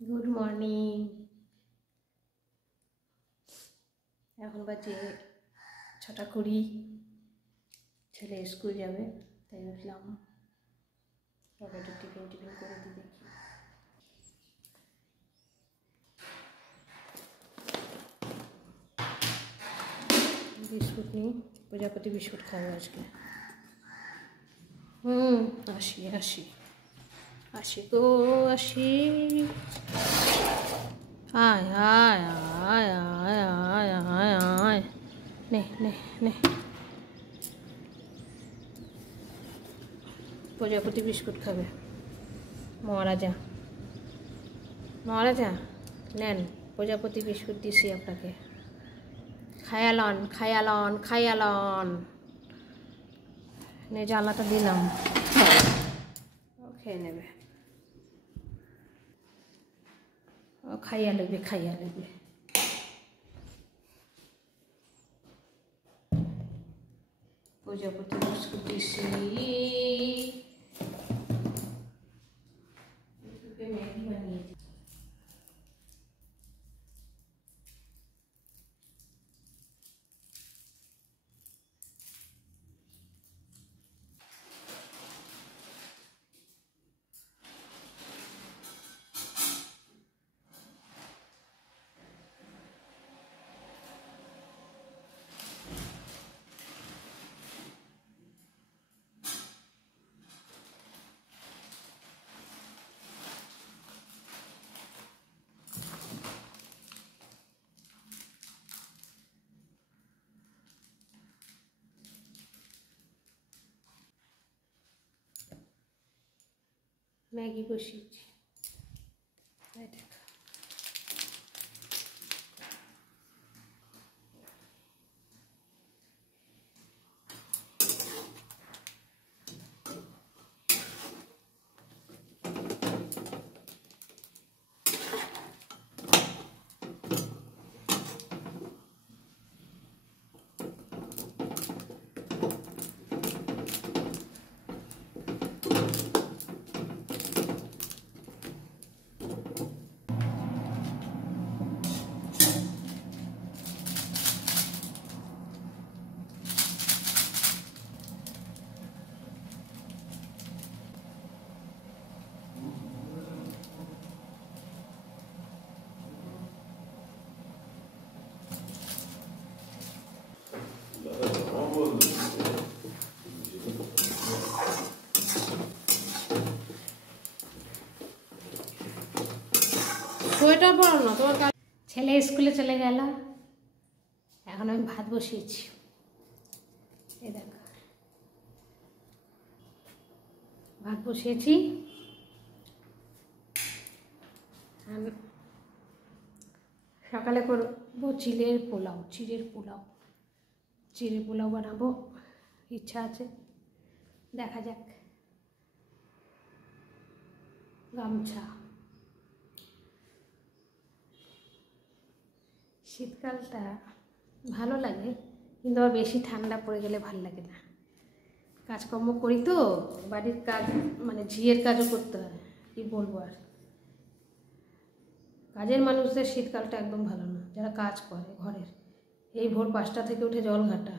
Good morning. এখন বাজে 6:20। ছেলে স্কুল যাবে, তাই উঠলাম। সবাইকে টিফিন করে দিই। দেখি বিস্কুট নিই, প্রজাপতি বিস্কুট খাবো আজকে। আসি আসি আসি তো আসি। আয় আয় আয় আয় আয় আয় আয়, নে নে নে। প্রজাপতি বিস্কুট খাবে মহারাজা। মহারাজা নেন, প্রজাপতি বিস্কুট দিছি আপনাকে। খায়ালন খায়ালন খায়ালন। নে, জ্বালাটা দিলাম, ও খেয়ে নেবে। ও খাইয়া নেবে খাইয়া নেবে। প্রজাপতি বিস্কুট দিছি। ম্যাগি বানিয়েছি। ম্যাগি বসিয়েছি। সোয়েটার পরো না তোমার। ছেলে স্কুলে চলে গেল, এখন আমি ভাত বসিয়েছি। এই দেখো, ভাত বসিয়েছি। সকালে করবো চিড়ের পোলাও বানাবো, ইচ্ছা আছে, দেখা যাক। গামছা, শীতকালটা ভালো লাগে, কিন্তু আবার বেশি ঠান্ডা পড়ে গেলে ভালো লাগে না। কাজকর্ম করি তো, বাড়ির কাজ, মানে ঝিয়ের কাজও করতে হয়, কি বলবো আর। কাজের মানুষদের শীতকালটা একদম ভালো না, যারা কাজ করে ঘরের। এই ভোর 5টা থেকে উঠে জল ঘাটা,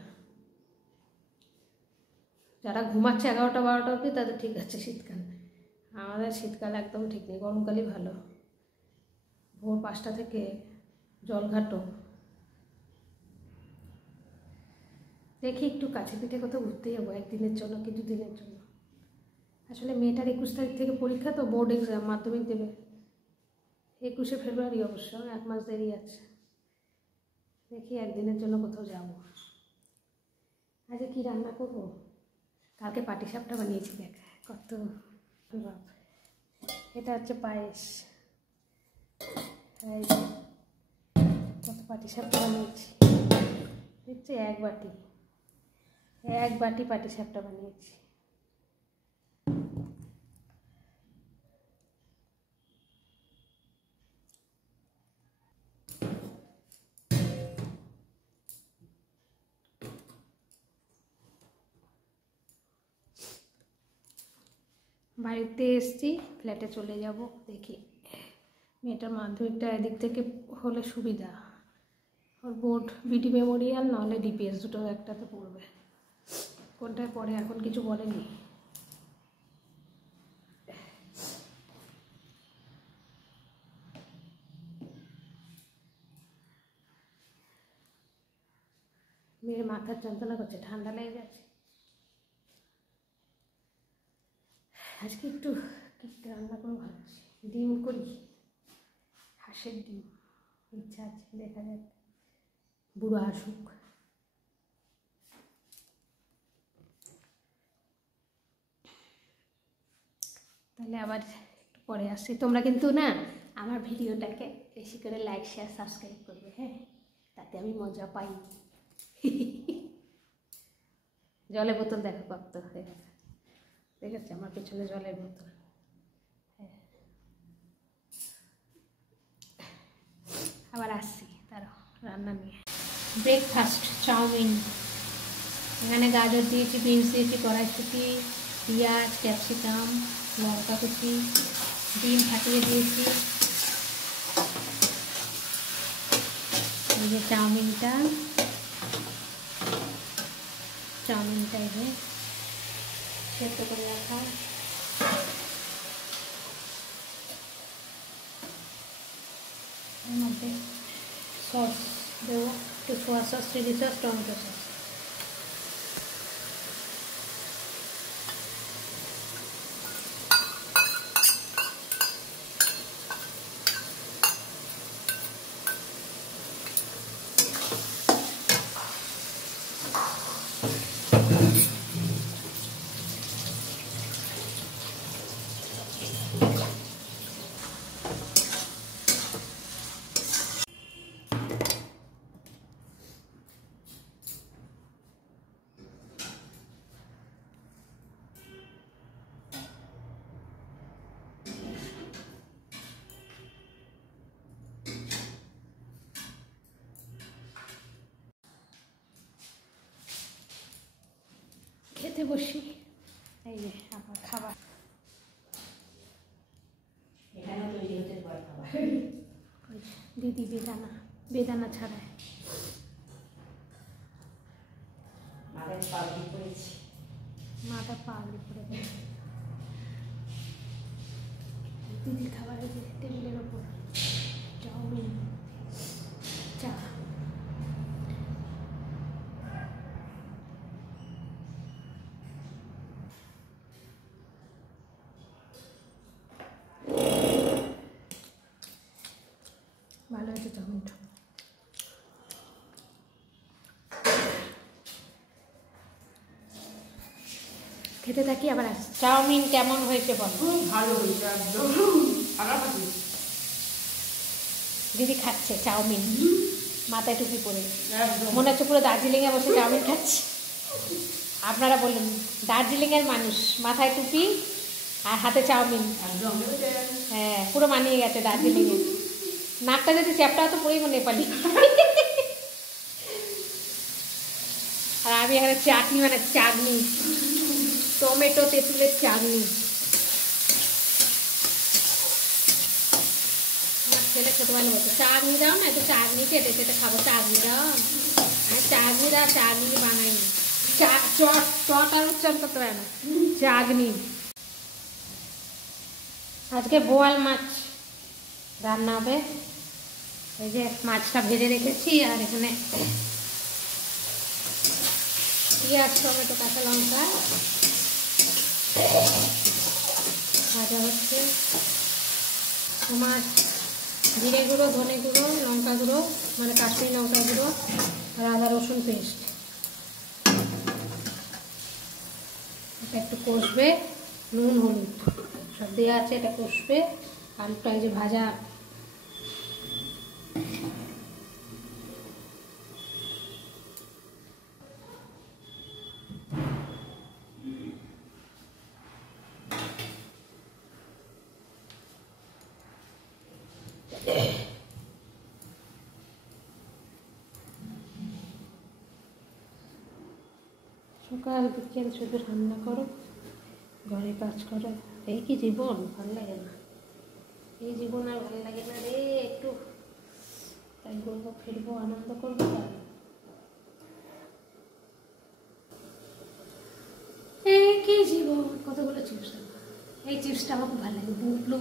যারা ঘুমাচ্ছে 11টা 12টা অবধি তাদের ঠিক আছে শীতকাল। আমাদের শীতকাল একদম ঠিক নেই, গরমকালই ভালো। ভোর 5টা থেকে জল ঘাটো। দেখি একটু কাছে পিঠে কোথাও ঘুরতে যাবো, একদিনের জন্য কি দুদিনের জন্য। আসলে মেয়েটার 21 তারিখ থেকে পরীক্ষা, তো বোর্ড এক্সাম, মাধ্যমিক দেবে 21শে ফেব্রুয়ারি, অবশ্য 1 মাস দেরি আছে। দেখি একদিনের জন্য কোথাও যাবো। আজকে কি রান্না করবো? কালকে পাটিসাপটা বানিয়েছি, দেখ কত ভাব। এটা হচ্ছে পায়েস। কত পাটিসাপটা বানিয়েছি দেখছি, এক বাটি পাটিসাপটা বানিয়েছি। বাড়িতে এসছি, ফ্ল্যাটে চলে যাব, দেখি মেয়েটার মাধ্যমিকটা এদিক থেকে হলে সুবিধা, ওর বোর্ড বিডি মেমোরিয়াল নাহলে ডিপিএস, দুটো একটাতে পড়বে। কোনটায় পড়ে এখন কিছু বলেনি। মেয়ের মাথার যন্ত্রণা করছে, ঠান্ডা লেগে গেছে। আজকে একটু কী রান্না করে ভাবছি, ডিম করি, হাঁসের ডিম ইচ্ছা আছে, দেখা যাক, বুড়ো আসুক। তাহলে আবার একটু পরে আসছি। তোমরা কিন্তু না আমার ভিডিওটাকে বেশি করে লাইক শেয়ার সাবস্ক্রাইব করবে, হ্যাঁ, তাতে আমি মজা পাই। জলের বোতল দেখো কত হয়ে গেছে, দেখেছি আমার পেছনে জলের বোতল। হ্যাঁ, আবার আসছি তারও রান্না নিয়ে। ব্রেকফাস্ট চাউমিন, এখানে গাজর দিয়েছি, বিনস দিয়েছি, কড়াইশুঁটি, পেঁয়াজ, ক্যাপসিকাম, লঙ্কা কুচি, ডিম ফাটিয়ে দিয়েছি। এই যে চাউমিনটা এই যে সেদ্ধ করে রাখা। এর মধ্যে সস দেবো, একটু soya sauce, chilli sauce, tomato sauce. খেতে বসি, এই যে আমার খাবার। দিদি বেদানা ছাড়ায় মাথা পাগড়ি করে দেয়। দিদির খাবার আছে টেবিলের ওপর, চাউমিন, চা। ভালো হয়েছে চাউমিনটা। খেতে থাকি, আবার আসি। চাউমিন কেমন হয়েছে বল? ভালো হয়েছে, একদম খারাপ আছে। দিদি খাচ্ছে চাউমিন, মাথায় টুপি পরে, মনে হচ্ছে পুরো দার্জিলিংয়ে বসে চাউমিন খাচ্ছে। আপনারা বলুন, দার্জিলিংয়ের মানুষ, মাথায় টুপি আর হাতে চাউমিন, হ্যাঁ পুরো মানিয়ে গেছে দার্জিলিংয়ে। নাকটা যদি চ্যাপটা হতো পুরোই নেপালি। আর আমি এখানে চাটনি বানাচ্ছি, চাটনি, টমেটো তেঁতুলের চাটনি। আমার ছেলে ছোটোবেলা বলতো চাটনি দাও না, একটু চাটনি চেটে চেটে খাবো, চাটনি দাও। আমি চাটনি দাও, চাটনি বানাইনি, চট আর উচ্চারণ করতে পারে না, চাটনি। আজকে বোয়াল মাছ রান্না হবে। এই যে মাছটা ভেজে রেখেছি, আর এখানে পেঁয়াজ, টমেটো, কাঁচা লঙ্কা ভাজা হচ্ছে। মাছ, জিরে গুঁড়ো, ধনে গুঁড়ো, লঙ্কা গুঁড়ো, মানে কাশ্মীরি লঙ্কা গুঁড়ো, আর আদা রসুন পেস্ট। এটা একটু কষবে, নুন হলুদ সব দেওয়া আছে, এটা কষবে। আলুটা এই যে ভাজা, সকাল বিকেল শুধু রান্না করো, ঘরে কাজ করো, এই কি জীবন, ভালো লাগে না। এই জীবন আর ভালো লাগে না রে, একটু তাই করবো, ফিরবো, আনন্দ করবো। এই কি জীবন, কতগুলো চিপস। এই চিপসটা আমার খুব ভালো লাগে, ব্লু,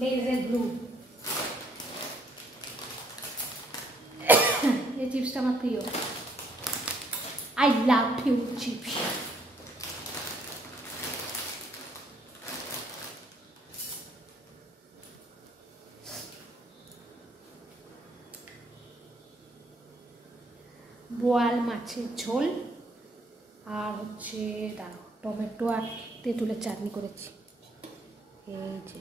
লেজের ব্লু। এই চিপসটা আমার প্রিয়। I love you chips. বোয়াল মাছের ঝোল আর হচ্ছে দাঁড়াও, টমেটো আর তেঁতুলের চাটনি করেছি। এই যে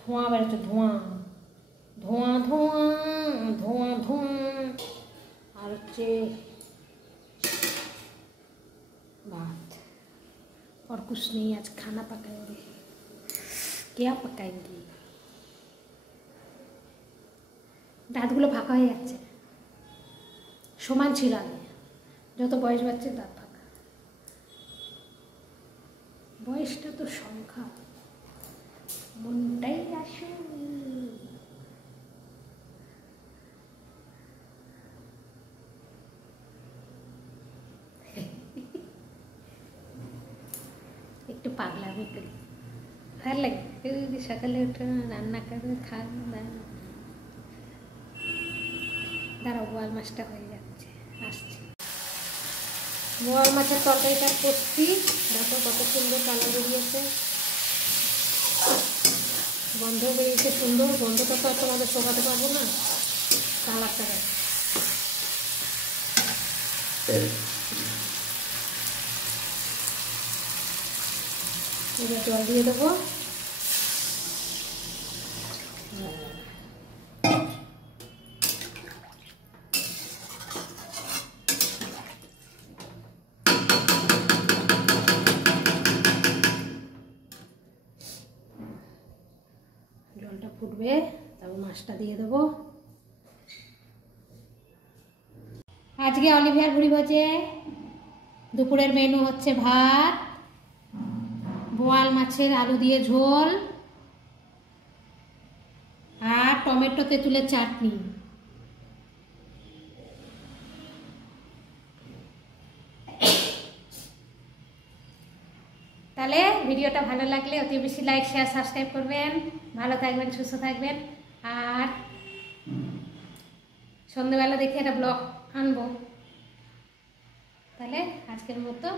ধোঁয়া বেরোচ্ছে, ধোঁয়া ধোঁয়া ধোঁয়া ধোঁয়া ধোঁয়া। আর হচ্ছে भात और कुछ नहीं। आज खाना पकाएंगे। क्या पकाएंगे? দাঁতগুলো ফাঁকা হয়ে যাচ্ছে, সমান ছিল আগে, যত বয়স বাড়ছে দাঁত ফাঁকা। বয়সটা তো সংখ্যা, মনটাই আসুন। একটু পাগলামি করি, ভালো লাগে। সকালে উঠে রান্না করে খান, দাঁড়াও বোয়াল মাছটা হয়ে যাচ্ছে, আসছে। বোয়াল মাছের তরকারিটা করছি, দেখো কত সুন্দর কালার বেরিয়েছে, গন্ধ বেরিয়েছে সুন্দর। গন্ধটা তো আর তোমাদের শোকাতে পারবো না, কালারটা দেখো। এবার জল দিয়ে দেবো। জলটা ফুটবে, তারপর মাছটা দিয়ে দেবো। আজকে অলিভিয়ার ভুড়ি ভাজে। দুপুরের মেনু হচ্ছে ভাত, বোয়াল মাছের আলু দিয়ে ঝোল আর টমেটো তেঁতুলের চাটনি। তাহলে ভিডিওটা ভালো লাগলে অতি বেশি লাইক শেয়ার সাবস্ক্রাইব করবেন। ভালো থাকবেন, সুস্থ থাকবেন। আর সন্ধ্যেবেলা দেখে একটা ব্লগ আনবো। তাহলে আজকের মতো